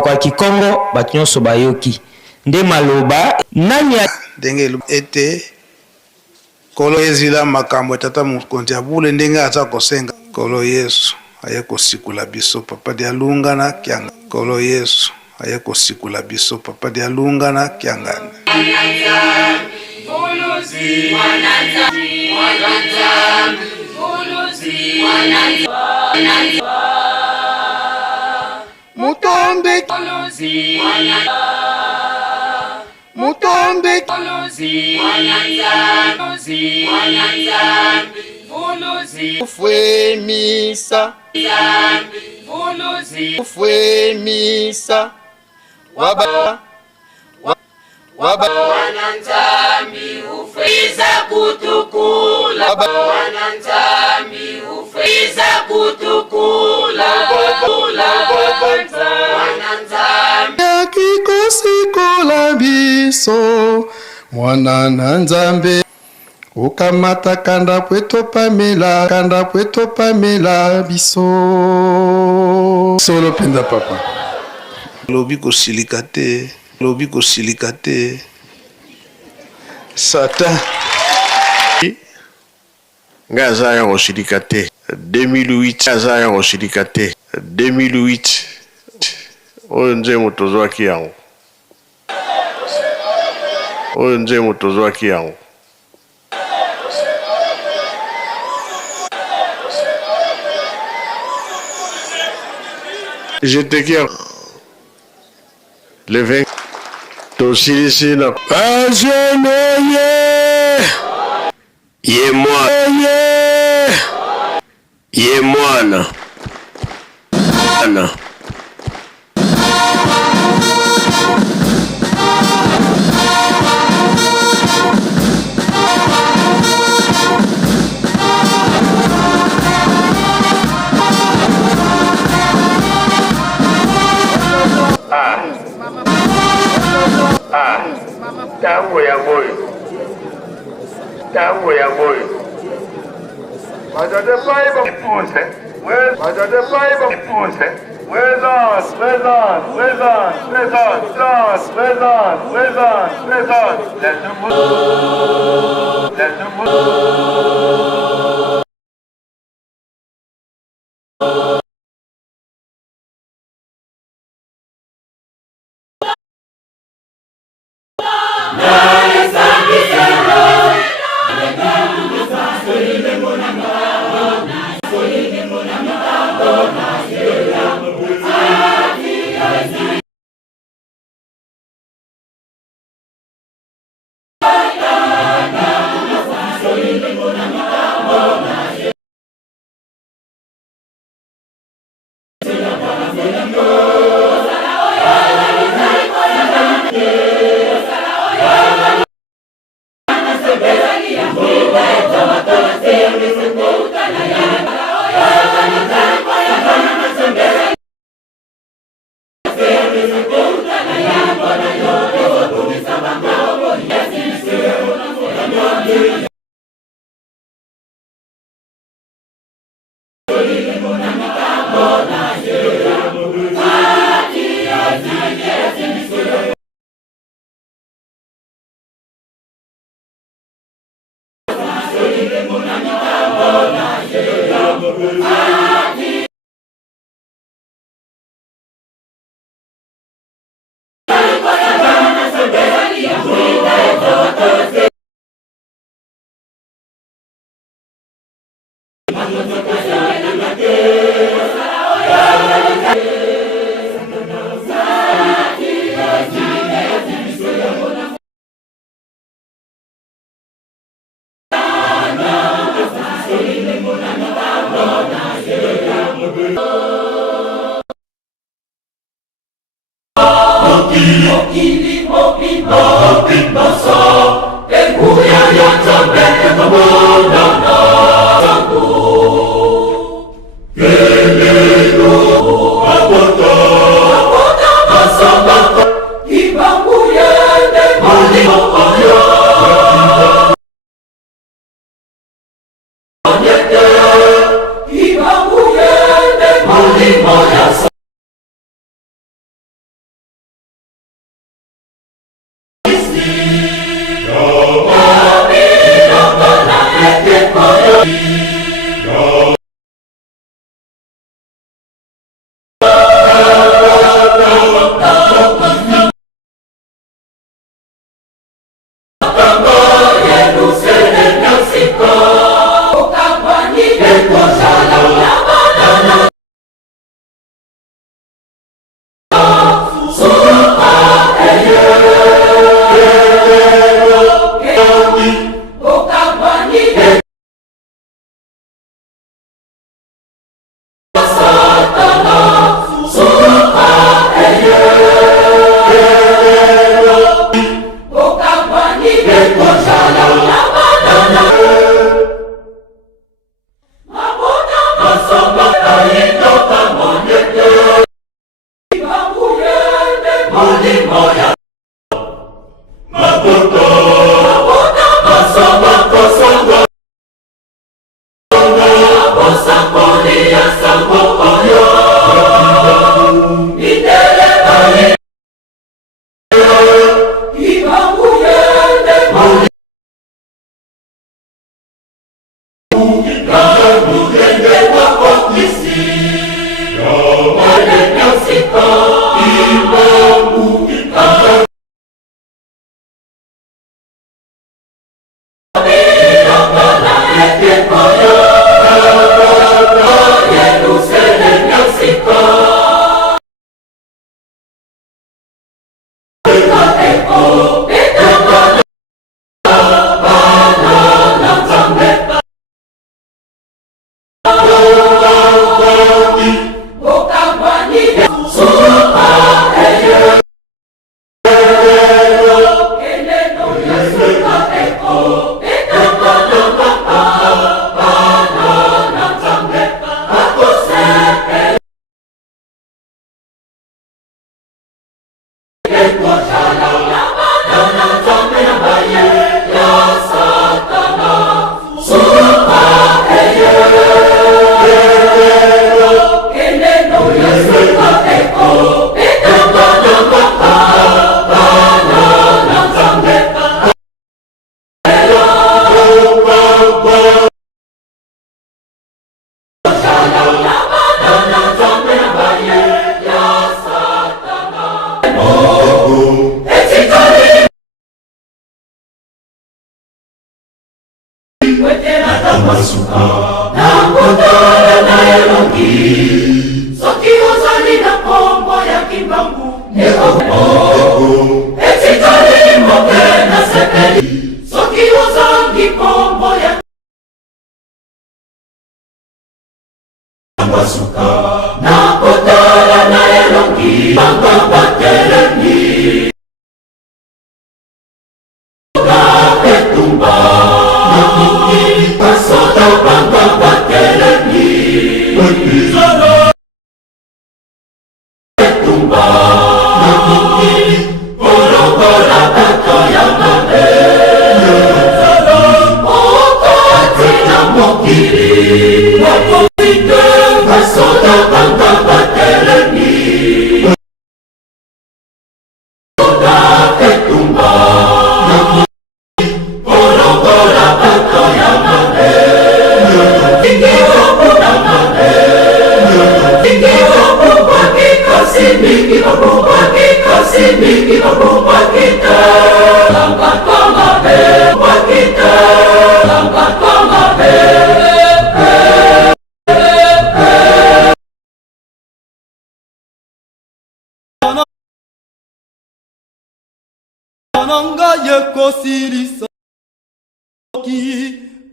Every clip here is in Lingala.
Kwa Kikongo bato nyonso bayoki nde maloba nani ndenge ete kolo ezila makambo tata mokonzi abule ndenge aza kosenga kolo Yesu aye kosikula biso papa dia lungana kyanga kolo Yesu aye kosikula biso papa dia lungana kyangana Mutombe Mutombe Fue misa Fue misa Waba Wananzami ufriza kutukula Wananzami ufriza kutukula Wananzami Yakikosikola biso Mwana na Nzambe Ukamata kanda pweto pamela biso Solo penda papa Lobi kosilikate Satan Ngaza ya kosilikate 2008 Ngaza ya kosilikate 2008 Oyo nze motozwaki yango J'étais qui le 20 Tosilisina Ye mwana Tango ya moyo Majade paiba ipuse Majade paiba ipuse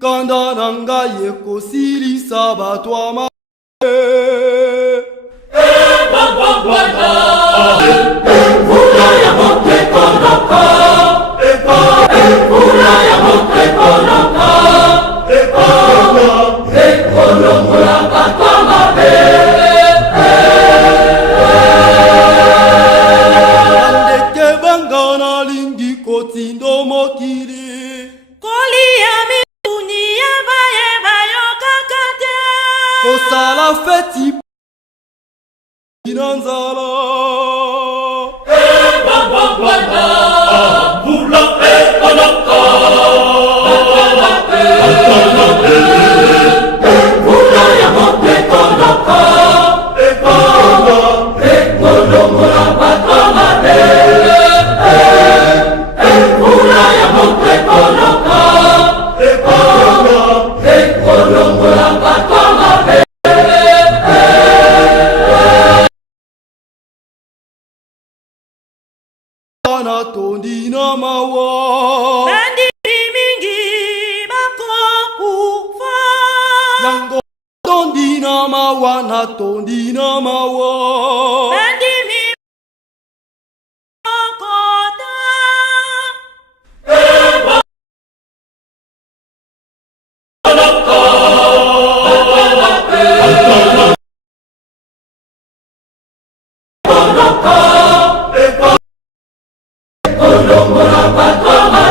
Kanda nanga yeko sili sabatwa ma Kosala feti inanzala bula onaka bula ya monte konaka kolomora batama bula ya monte konaka kolomora batama tondina mawa Bandiri mingi bako kufa yango tondina mawa na tondina mawa Bandiri okota Kolomora patoma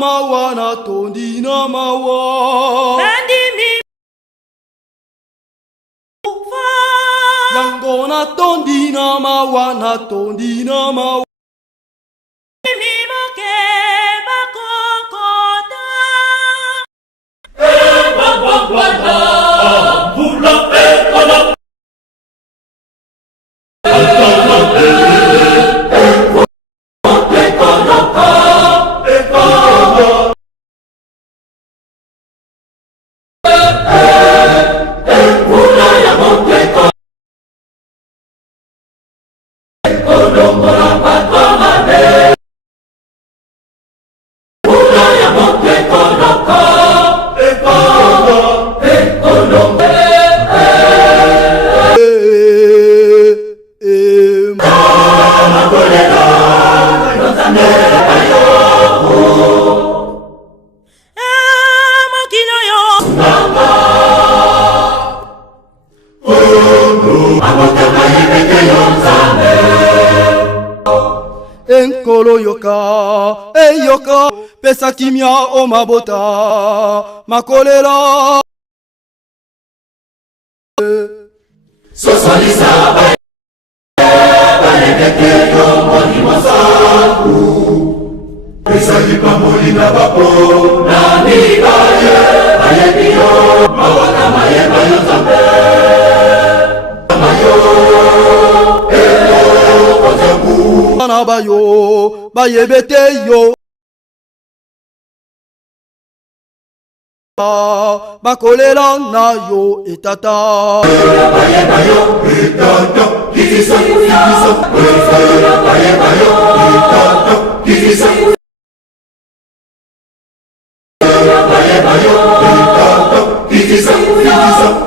Mawa na tondi na mawa Nandimi Ufa Yango na tondi na mawa na tondi na mawa Mimoke bakokota Bwana Bula ekona Enkolo yoka, yoka, pesa kimia o mabota, makolela. Sosalisa balekeke yo moni mosaku, pesa lipamoli na bapo, na mibaye, baye biyo, mawana maye bayo zambe, mayo. Na bayo bayebete yo bakolela na yo etata baye bayo etata kitisa kitisa baye bayo etata kitisa baye bayo etata kitisa kitisa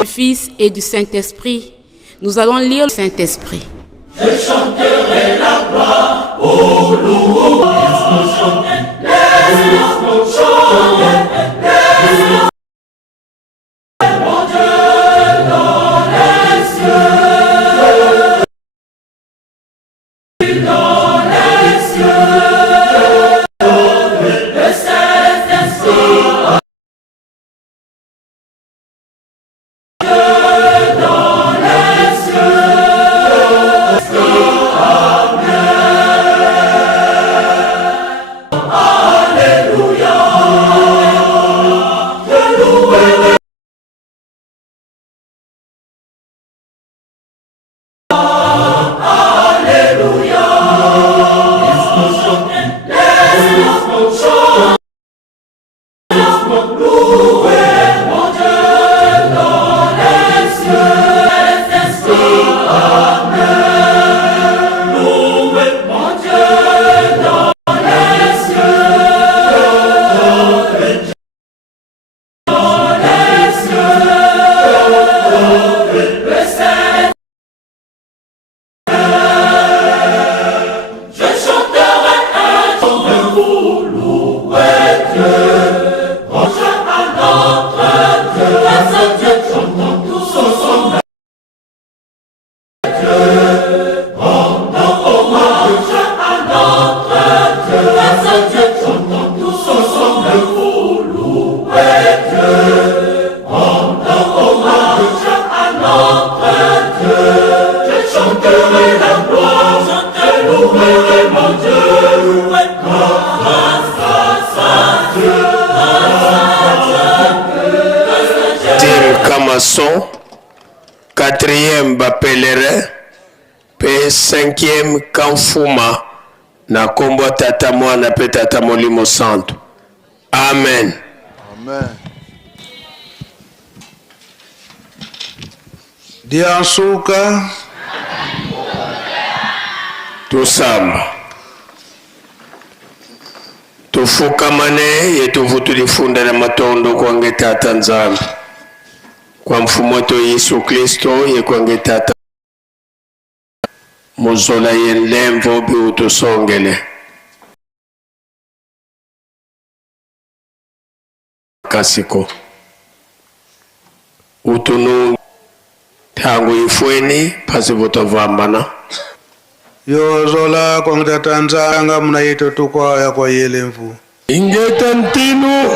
Du Fils et du Saint-Esprit. Nous allons lire le Saint-Esprit. Je chanterai la gloire au loup. Laisse-nous chanter, laisse-nous chanter, laisse-nous mon Dieu dans les cieux, dans les cieux, le Saint-Esprit. Kamason, 4e Bapelere, pe 5e Kanfuma, na kombo tata mwana pe tata molimo santo. Amen. Amen. Diansuka. Tusamba. Tufukamane yetuvu tulifunda na matondo kwange tata nzambi. Kwa mfumo wetu Yesu Kristo ye kwange tata. Muzola yenlemvo bi utusongele. Kasiko. Utunu tangu ifweni pasi votovambana. Yo zola kwa ngata nzanga muna yeto tukwa ya kwa yelemvu. Ingeta ntinu.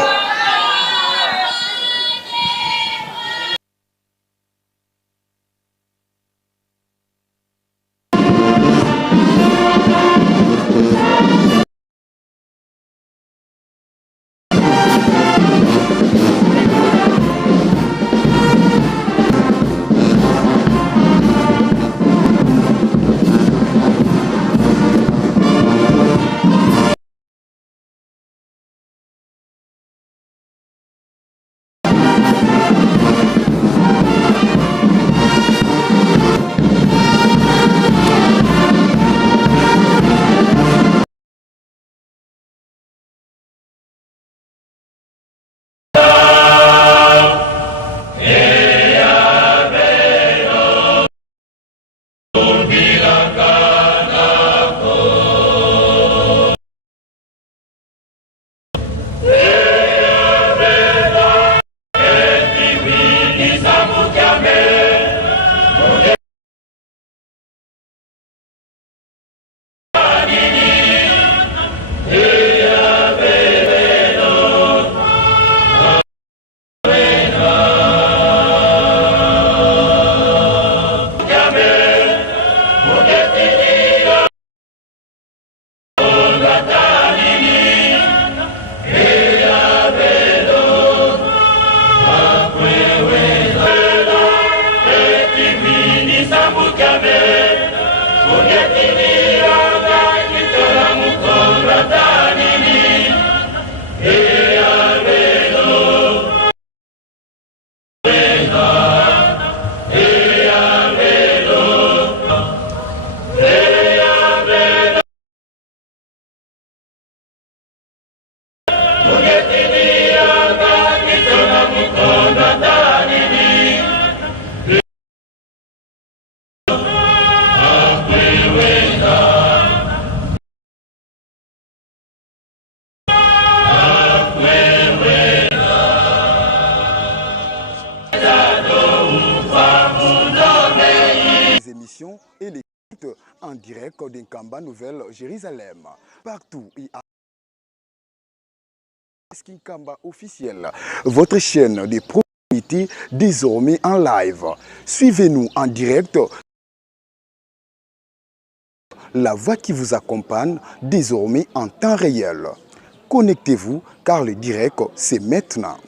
Et l'écoute en direct d'Inkamba Nouvelle Jérusalem. Partout et à Inkamba officiel, votre chaîne de proximité désormais en live. Suivez-nous en direct. La voix qui vous accompagne désormais en temps réel. Connectez-vous car le direct c'est maintenant.